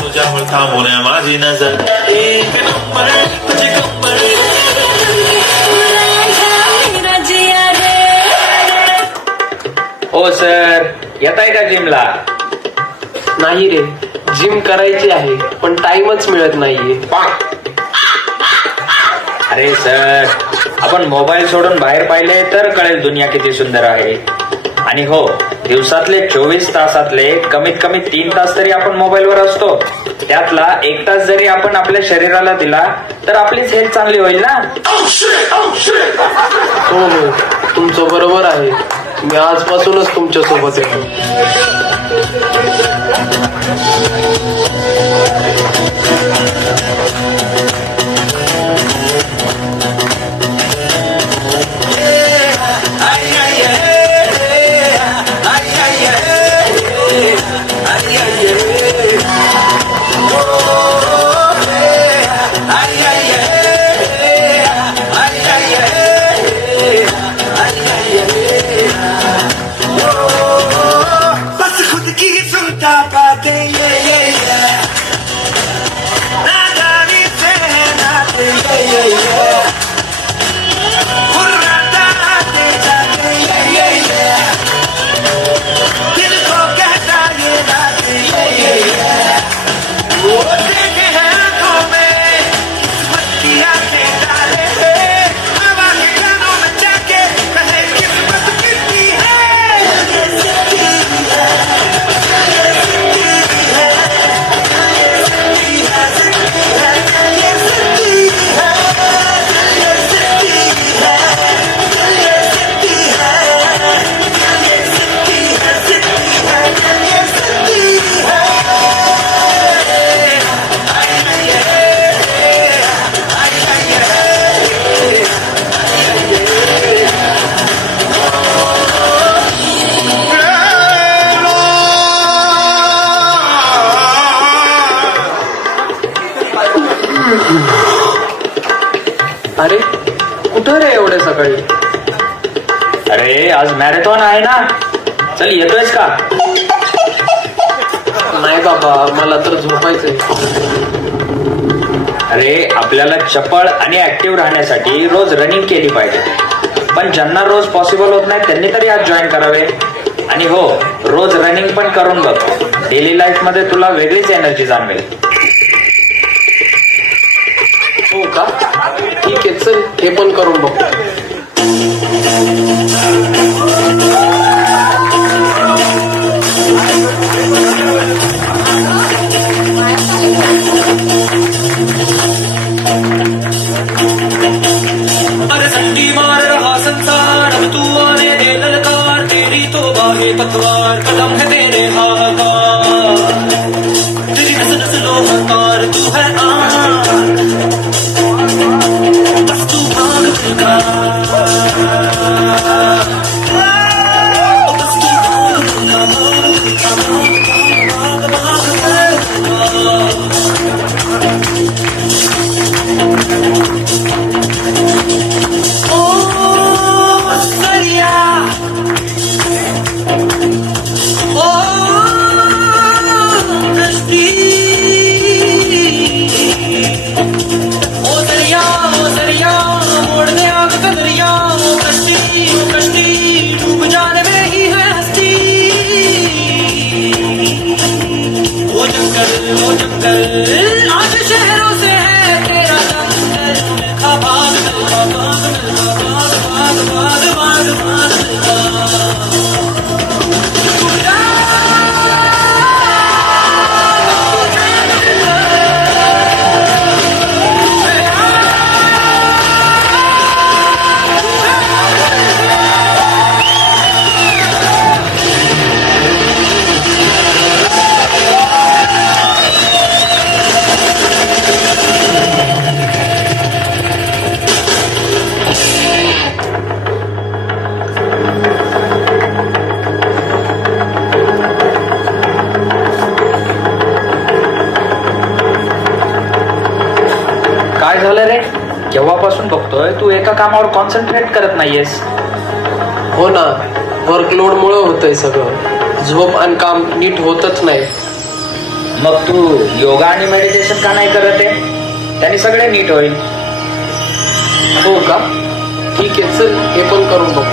तुझ्यावर थांबून माझी नजर एक नंबर तुझी कंबर. हो सर, येताय का जिमला? नाही रे, जिम करायची आहे पण टाइमच मिळत नाहीये. अरे सर, आपण मोबाईल सोडून बाहेर पाहिले तर कळेल दुनिया किती सुंदर आहे. आणि हो, दिवसातले 24 तासातले कमीत कमी 3 तास तरी आपण मोबाईलवर असतो. त्यातला 1 तास जरी आपण आपल्या शरीराला दिला तर आपलीच हेल्थ चांगली होईल ना. हो हो, तुमचं बरोबर आहे. मी आजपासूनच तुमच्या सोबत येतो. अरे कुठं रे एवढ्या सकाळी? अरे आज मॅरेथॉन आहे ना, चल येतोयस का? नाही बाबा, मला तर झोपायचंय. अरे आपल्याला चपळ आणि ऍक्टिव्ह राहण्यासाठी रोज रनिंग केली पाहिजे. पण ज्यांना रोज पॉसिबल होत नाही त्यांनी तरी आज जॉईन करावे. आणि हो, रोज रनिंग पण करून बघ. डेली लाईफ मध्ये तुला वेगळीच एनर्जी जाणवेल. हो का? ठीक आहे, चल हे पण करून बघतो. मार रहा संसार, अब तू आने दे ललकार. तेरी तो बाहे पतवार, कदम है तेरे हाहाकार. तेरी नस नस लोहाकार, तू है आन, बस तू भाग पुकार. बस तू भाग पुकार. तेव्हापासून बघतोय तू एका कामावर कॉन्सन्ट्रेट करत नाहीयेस. हो ना, वर्कलोड मुळे होतंय सगळं. झोप आणि काम नीट होतच नाही. मग तू योगा आणि मेडिटेशन का नाही करत आहे? त्याने सगळे नीट होईल. हो का? ठीक आहे, चल हे पण करून बघ.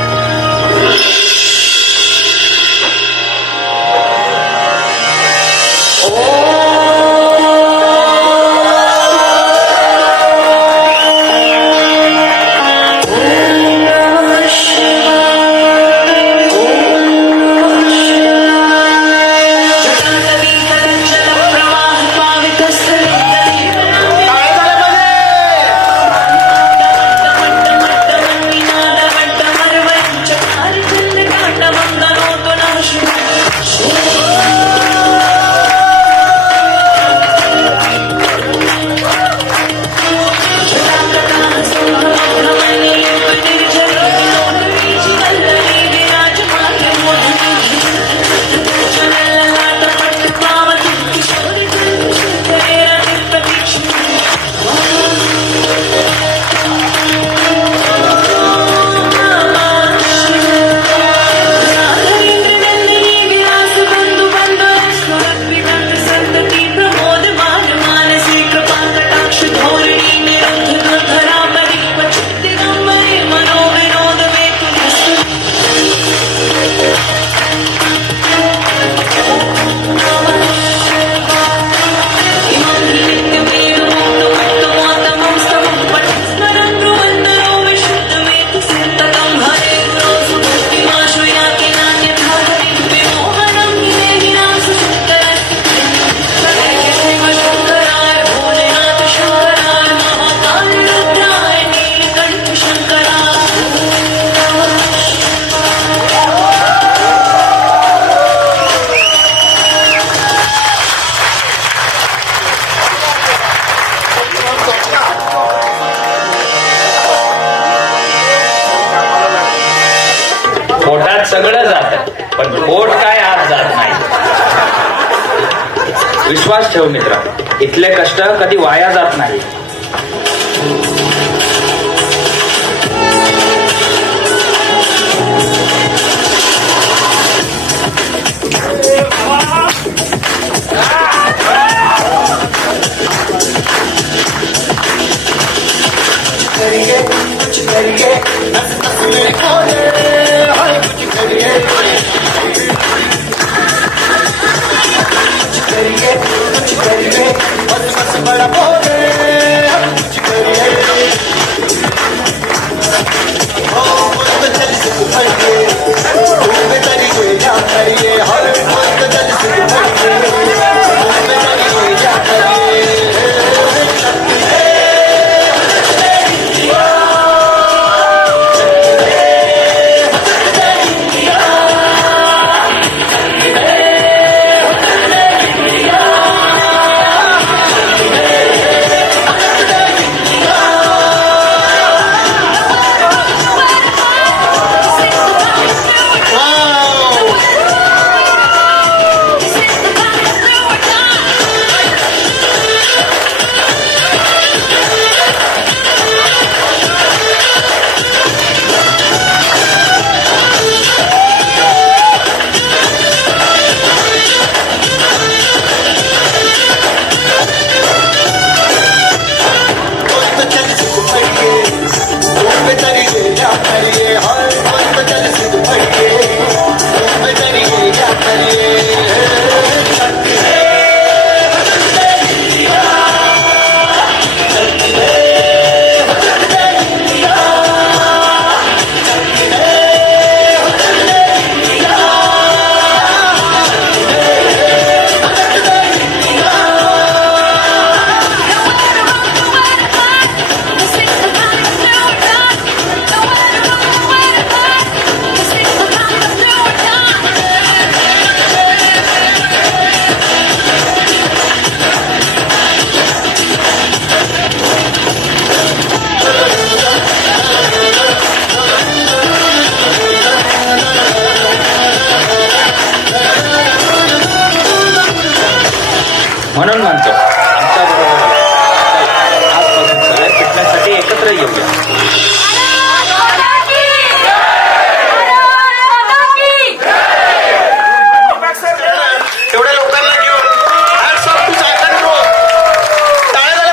पोटात सगळं जात पण पोट काय आत जात नाही. विश्वास ठेव मित्र, इथले कष्ट कधी वाया जात नाही. म्हणून म्हणतो आमच्या बरोबर आजपासून सगळे करण्यासाठी एकत्र येऊया.